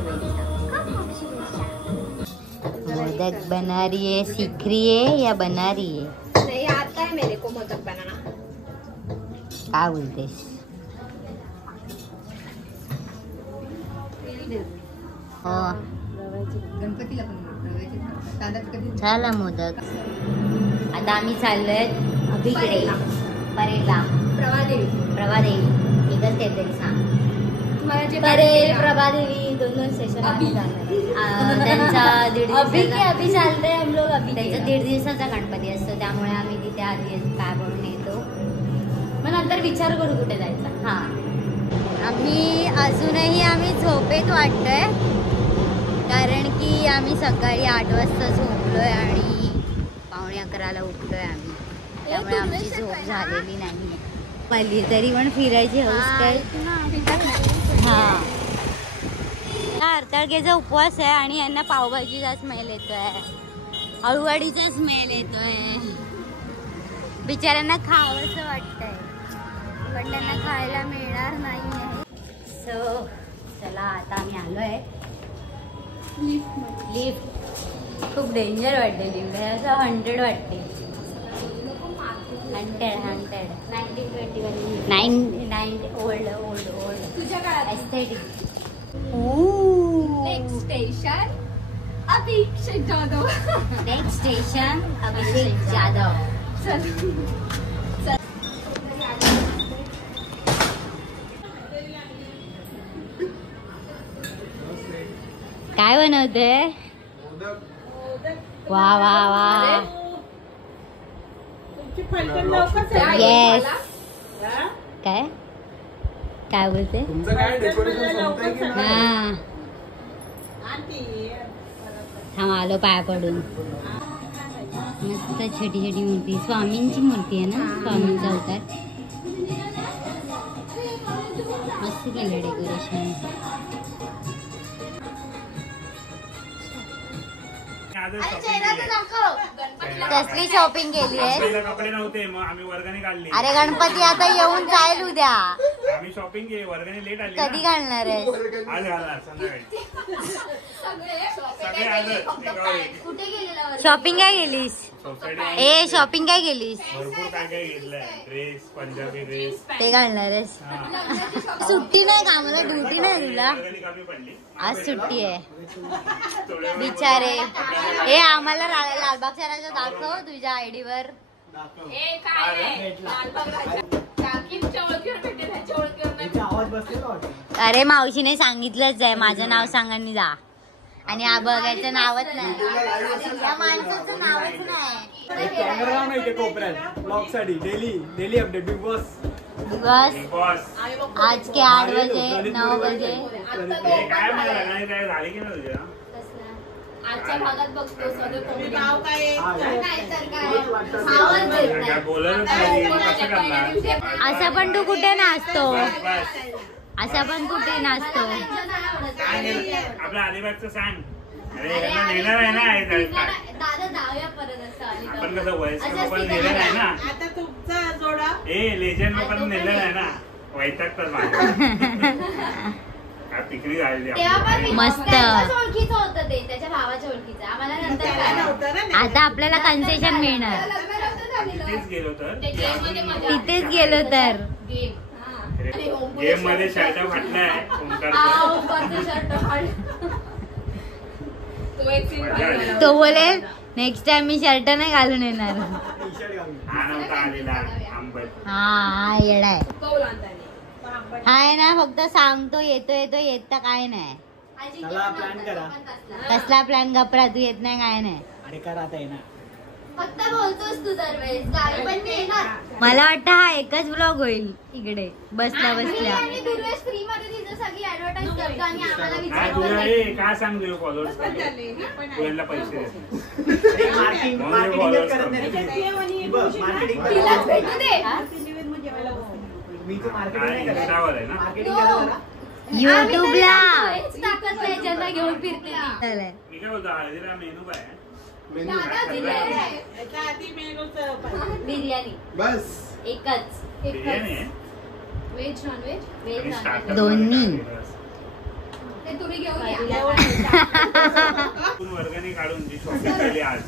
मावशी बहिणीला मोदक बना रही है, सीख रही है या बना रही है? नहीं आता है मेरे को मोदक बनाना। क्या बोलतेस? गणपतीला झाला मोदक. आता आम्ही चाललोय अभिकडे परेडला. प्रभादेवी एकच काहीतरी सांग. परेड प्रभादेवी दोन स्टेशन त्यांचा अभि चालतंय. हम लोग अभि त्यांचा 1.5 दिवसाचा गणपती असतो, त्यामुळे आम्ही तिथे आधी काय बनवून येतो. मग नंतर विचार करू कुठे जायचा. हा आम्ही अजूनही झोपेत वाटतोय, कारण की आम्ही सकाळी 8 वाजता झोपलोय आणि 11:15 उठलोय आम्ही, त्यामुळे आमची झोप झालेली नाही. पहिली तरी पण फिरायची हौस काय. हा हरताळकेचा उपवास आहे आणि यांना पावभाजीचा स्मेल येतोय, अळूवडीचा स्मेल येतोय. बिचाऱ्यांना खावंसं वाटतंय पण त्यांना खायला मिळणार नाहीये. सो चला आता आम्ही आलोय लिफ्ट. खूप डेंजर वाटते लिफ्ट, असं 100 वाटते. 1920 ओल्ड तुझ्या काळात एस्थेटिक. नेक्स्ट स्टेशन अभिषेक जाधव. नेक्स्ट स्टेशन अभिषेक जाधव. काय बनवते? वा वा वा. येस. काय काय बोलते? हा थांब आलो पाया पडून. मस्त छोटी छोटी मूर्ती, स्वामींची मूर्ती आहे ना, स्वामींचा अवतार. मस्त केलं डेकोरेशन. कसली शॉपिंग केली आहे? कपडे नव्हते मग आम्ही वर्गणी काढली. अरे गणपती आता येऊन जाईल उद्या. आम्ही शॉपिंग केली, वर्गणी लेट आली. कधी घालणार आहे? आज घालणार संध्याकाळी. कुठे गेलेला? शॉपिंग काय केलीस? ए शॉपिंग काय केलीस? भरपूर काय काय घेतलंय. ड्रेस, पंजाबी ड्रेस ते घालणार आहेस? सुट्टी नाही का? मला ड्युटी नाही तुला? आज सुट्टी आहे बिचारे. हे आम्हाला लालबागच्या राजा दाखव तुझ्या आयडी वर. अरे मावशीने सांगितलंच आहे माझं नाव सांगानी जा, आणि बघायचं नावच नाही, त्या माणसाचं नावच नाही. कॅमेरा नाही ते कोपऱ्यात ब्लॉग साठी डेली अपडेट. बिग बॉस आज के 8 बजे 9 बजे. आजच्या भागात बघतो असा पण तू कुठे नाचतो? असा पण कुठे नाचतो? आपल्या अलिबागचं सांग. अरे नेणार आहे ना दादा जाऊया परत असं. आपण कसं वयस्कर लोकांना नेलं आहे ना. आता तुमचा जोडा लेजंड लोकांना नेलं आहे ना. वैतागतात पिकनिक झालेली मस्त. ओळखीचं होतं ते, त्याच्या भावाच्या ओळखीचं. आम्हाला नंतर आता आपल्याला कन्सेशन मिळणार. तिथेच गेलो तर गेम मध्ये शर्ट फाटलाय तो बोले नेक्स्ट टाइम मी शर्ट नाही घालून येणार. हा येडाय हाय ना, फक्त सांगतो येतो येत काय नाही. कसला प्लॅन गपरा, तू येत नाही काय नाही. फक्त बोलतोस तू दरवेळेस. गावी पण येणार. मला वाटतं हा एकच ब्लॉग होईल इकडे बसल्या. फ्री मध्ये तिथं सगळी ऍडव्हर्टाईज करतो आणि आम्हाला काय सांग फॉलोअर्स पैसे युट्यूबला ताकद ज्यांना घेऊन फिरते. मी काय बोलतो हळदीला मेनू काय बिर्याणी बस एकच. बिर्याणी व्हेज नॉन व्हेज दोन्ही. ते तुम्ही घेऊन या. वर्गणी काढून जी शॉपिंग केली आज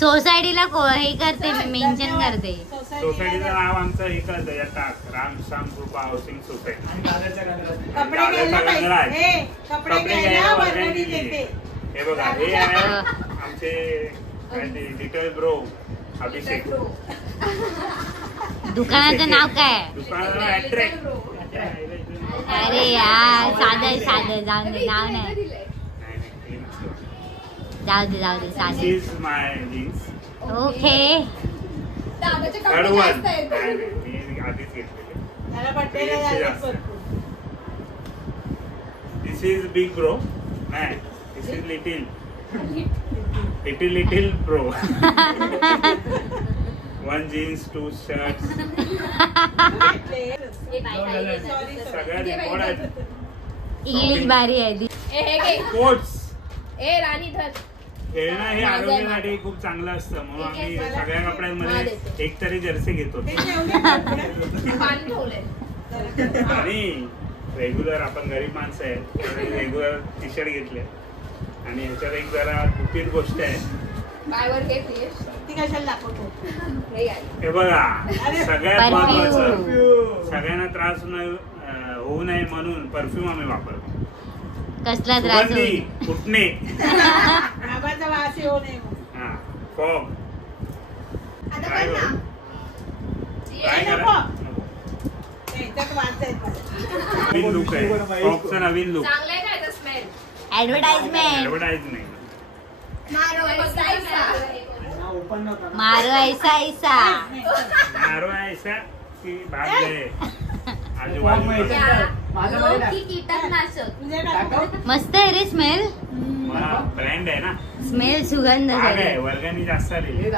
सोसायटीला हे करते मी मेन्शन करते. सोसायटीचं नाव आमचं हे करतं या टाक राम श्याम कृपा हाऊसिंग सोसायटी. कपडे घ्यायला पाहिजे. कपडे घ्यायला वर्गणी देते. हे बघा हे आहे आमचे लिटल ब्रो अभिषेक. दुकानाचं नाव काय? दुकानाचं नाव अट्रॅक्ट. अरे यार साधं जाऊ दे नाव नाही. जाऊ दे साधं. This is my jeans. Okay. दादाचे Third कपडे one. जास्त आहेत. नाही, मी आधीच घेतलेले. त्याला बड्डेला झाले भरपूर. This is big bro. नाही, this is little bro. One jeans, 2 shirts. सगळ्या रेकॉर्ड आहेत. इंग्लिश भारी आहे ती. हे घे. Sports. ए राणी धर. खेळणं हे आरोग्यासाठी खूप चांगलं असतं म्हणून आम्ही सगळ्या कपड्यांमध्ये एक तरी जर्सी घेतो. ते जेवढे कपडे पाणी ठेवलंय. आणि रेग्युलर आपण गरीब माणसं आहेत रेग्युलर टी शर्ट घेतले आणि ह्याच्यात एक जरा गुपित गोष्ट आहे. बाय वर घे प्लीज. ती कशाला दाखवतो. हे घ्या. हे बघा सगळ्यात Perfume. महत्वाचं सगळ्यांना त्रास होऊ नये म्हणून परफ्यूम आम्ही वापरतो. कसला त्रास सुगंधी होईल? फुटणे आबाचा वास येऊ नये म्हणून. हा फॉग आता काय बघ ना. करू? काय नको. करा त्याच्यात वास आहे मला. नवीन लुक आहे फॉगचा नवीन लुक. चांगलं आहे काय स्मेल. ऍडव्हर्टाइजमेंट. ऍडव्हर्टाईज नाही. मारो ऐसा. मारो ऐसा मारो ऐसा की भाग गए आजूबाजू की कीटकनाशक. तुझ्या दाखव. मस्त आहे रे स्मेल. ब्रँड आहे ना. स्मेल सुगंध महाग आहे सगळे. वर्गणी जास्त आली.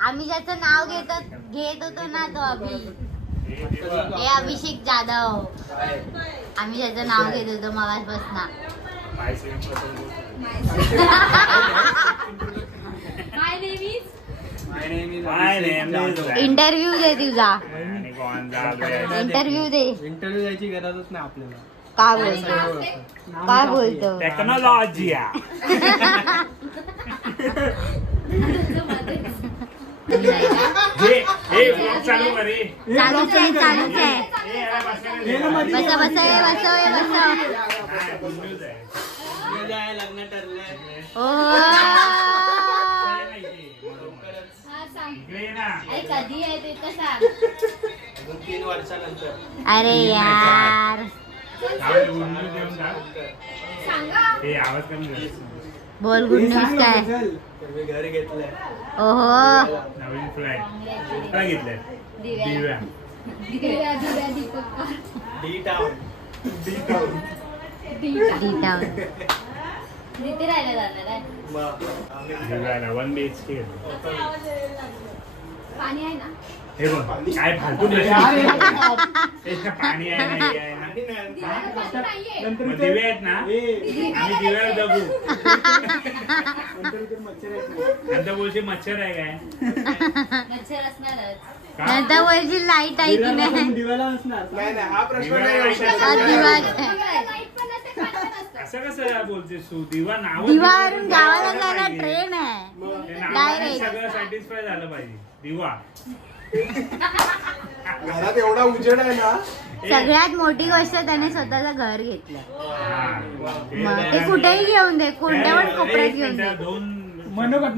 आम्ही ज्याचं नाव घेत होतो ना तो हे अभिषेक जाधव. आम्ही ज्याचं नाव घेत होतो मगासपासून. माय नेम इज. इंटरव्ह्यू दे तुझा. आणि गोंजाळेस. इंटरव्ह्यू दे. इंटरव्ह्यू द्यायची गरजच नाही आपल्याला. काय बोलतो टेक्नॉलॉजी हे vlog चालू करे. चालूच आहे हे याला बसायला दे. बसा हा, good news आहे. लग्न ठरलंय. ओ काय माहिती, बरोबर. हा सांग. इकडे ये ना. अरे कधी आहे ते तर सांग. अजून 3 वर्षानंतर. अरे यार आवाज good news देऊन जा. सांगा. हे आवाज कमी कर. बोल गुड न्यूज काय. तर मी घर घेतलंय. ओहो नवीन फ्लॅट काय घेतलंय. Divya. Divya Deepak. D town. D-Town. तिथे राहायला जाणार आहे. दिव्याला 1 BHK घेतलं. पाणी आहे ना. हे बघ काय फालतू प्रश्न. हे का पाणी आहे ना हे आहे ना. दिव्याला पाणी नाहीये. मग दिवे आहेत ना आम्ही दिव्यावर जगू. नंतर बोलशील मच्छर आहे काय. मच्छर असणारच. का? नंतर बोलशील लाईट आहे की नाही. दिवाला असणार. नाही नाही हा प्रश्न दिवाला नाही नाही विषय. का? दिवा लाईट पण नसते, पाणी पण नसतं. असं कसं बोलतेस तू. दिवा नाव दिवावरून गावाला जायला ट्रेन आहे. Direct. सगळं सॅटिस्फाय झालं पाहिजे. दिवा घरात एवढा उजेड आहे ना. सगळ्यात मोठी गोष्ट त्याने स्वतःचं घर घेतलं. हा. मग ते कुठेही घेऊन दे कोणत्या पण कोपऱ्यात घेऊन दे. मनोगत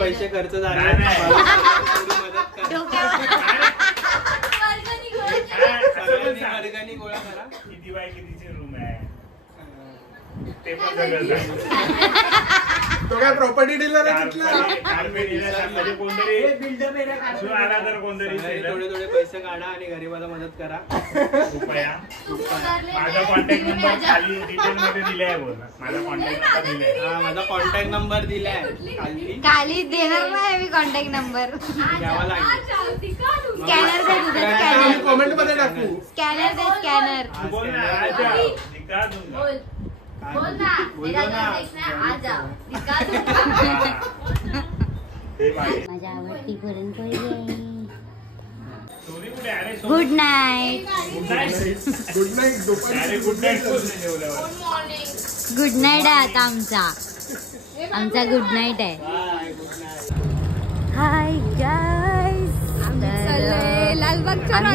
पैसे खर्च झाले. नाही, नाही. मदत करा. डोक्यावर वर्गणी गोळा केली. सगळ्यांनी वर्गणी गोळा करा. किती बाय कितीची रूम आहे ते पण सगळं सांग. तो काय प्रॉपर्टी डीलर आहे तिथला. म्हणजे कोणतरी असून आला तर कोणतरी थोडे थोडे पैसे काढा आणि गरीबाला मदत करा. रुपया. माझा कॉन्टॅक्ट नंबर खाली डिटेल मध्ये दिले आहे बोल. माझा कॉन्टॅक्ट नंबर दिलाय. हा माझा कॉन्टॅक्ट नंबर दिलाय खाली. खाली देणार नाही मी कॉन्टॅक्ट नंबर. द्यावा लागेल. स्कॅनर दे तुझा स्कॅनर. कमेंट मध्ये टाकू. स्कॅनर दे स्कॅनर. बोल ना आजा. दिखा दूंगा. बोल ना. मेरा घर देखना आ जाओ. दिखा दूंगा. हा. ते बाई. माझ्या आवडती पुरणपोळी आहे. सोनी कुठे? अरे Soni. Good night. Good night. Good night. अरे गुड नाईट बोल नाही जेवल्यावर. गुड नाईट आहे आता आमचा गुड नाईट आहे. हाय गाईज, आम्ही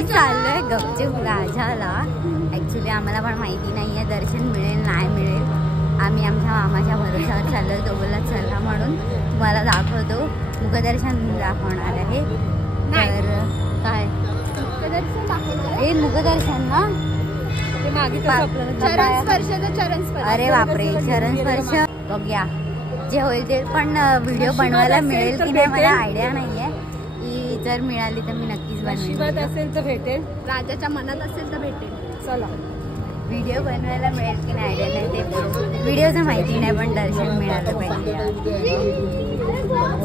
चाललोय गपचूप राजाला. ऍक्च्युली आम्हाला पण माहिती नाहीये दर्शन मिळेल नाही मिळेल. आम्ही आमच्या मामाच्या भरोशावर चाललोय. तो बोलला चला म्हणून तुम्हाला दाखवतो. मुखदर्शन दाखवणार आहे. तर काय हे मुखदर्शन ना, अरे बापरे, चरण स्पर्श बघूया जे होईल ते. पण व्हिडिओ बनवायला मिळेल की नाही मला आयडिया नाहीये. की जर मिळाली तर मी नक्कीच बनवेन. असेल तर भेटेल, राजाच्या मनात असेल तर भेटेल. चला व्हिडिओ बनवायला मिळेल की नाही आयडिया नाही ते व्हिडिओचं माहिती नाही, पण दर्शन मिळालं पाहिजे.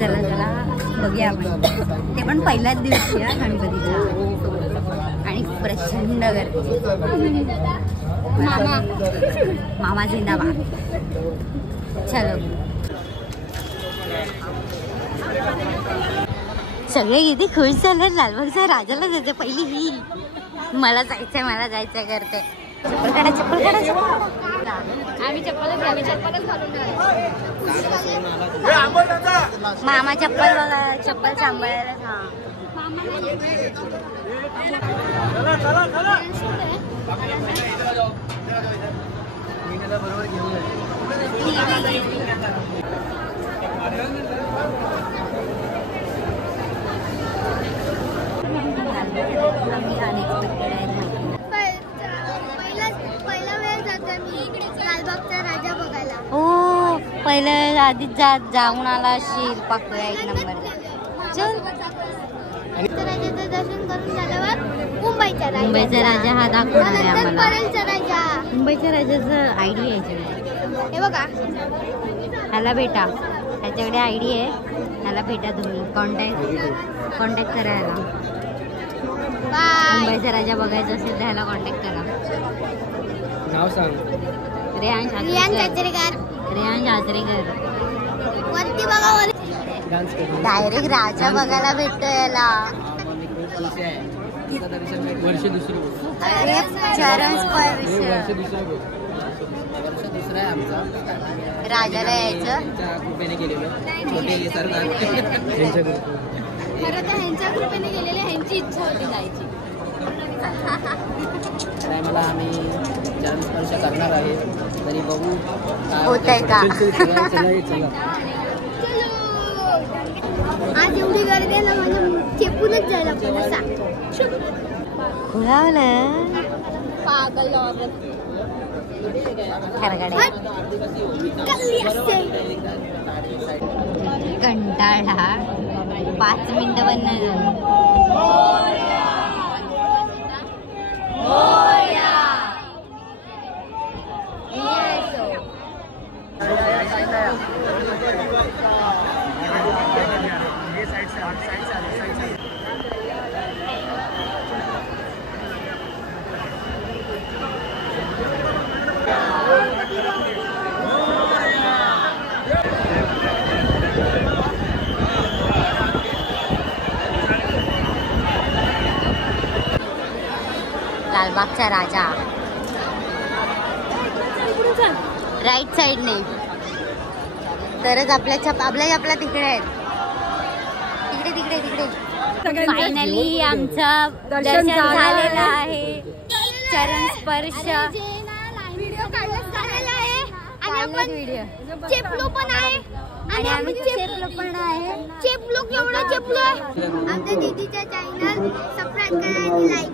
चला चला बघूया आपण. ते पण पहिल्याच दिवशी आहे गणपतीचा आणि प्रचंड गर्दी. मामा जिंदाबाद. चलो सगळे किती खुश झाले. लालबागच्या राजाला जायचं पहिली ही. मला जायचंय करते. आम्ही चप्पलच घालून मामा चप्पल बघा, चप्पल सांभाळायला सांग. हो पहिलं आधीच जाऊन आला असेल. पाकूया एक नंबर. चल राजाचं दर्शन करून झाल्यावर मुंबईचा राजा हा दाखवणार आहे आम्हाला. परळचा राजा. मुंबईच्या राजाचं आयडी आहे याच्याकडे. हे बघा ह्याला भेटा, ह्याच्याकडे आयडी आहे. ह्याला भेटा तुम्ही. कॉन्टॅक्ट करा ह्याला. बाय. मुंबईचा राजा बघायचा असेल तर ह्याला कॉन्टॅक्ट करा. नाव सांग. रियान काचरेकर. रेहान आचरेकर. वरती बघा वरती. डायरेक्ट राजा बघायला भेटतो याला. वर्ष दुसरं अरे चरण स्पर्श. दुसरा आहे आमचा. राजाला यायचं. कृपेने केलेलं छोटे सरकार. खरं तर ह्यांच्या कृपेने गेलेले, ह्यांची इच्छा होती जायची. टायमाला आम्ही चरण स्पर्श करणार आहे. तरी बघू होतंय का. आज एवढी गर्दी आहे ना, म्हणजे चेपूनच जायला पुन्हा खुलावलं पागल खरगडे. कंटाळा 5 मिनिटं बंद झालं. लालबागचा राजा राईट साईडने. तरच आपल्या तिकडे आहेत. तिकडे फायनली आमचं दर्शन झालेलं आहे. चरण स्पर्श व्हिडिओ काढलेला आहे आणि आपण व्हिडिओ चेपलो पण आहे. आणि आम्ही चेपलो पण आहे. चेपलो केवढा चेपलो आहे. आमच्या दीदीच्या चॅनल सबस्क्राईब करा आणि लाईक.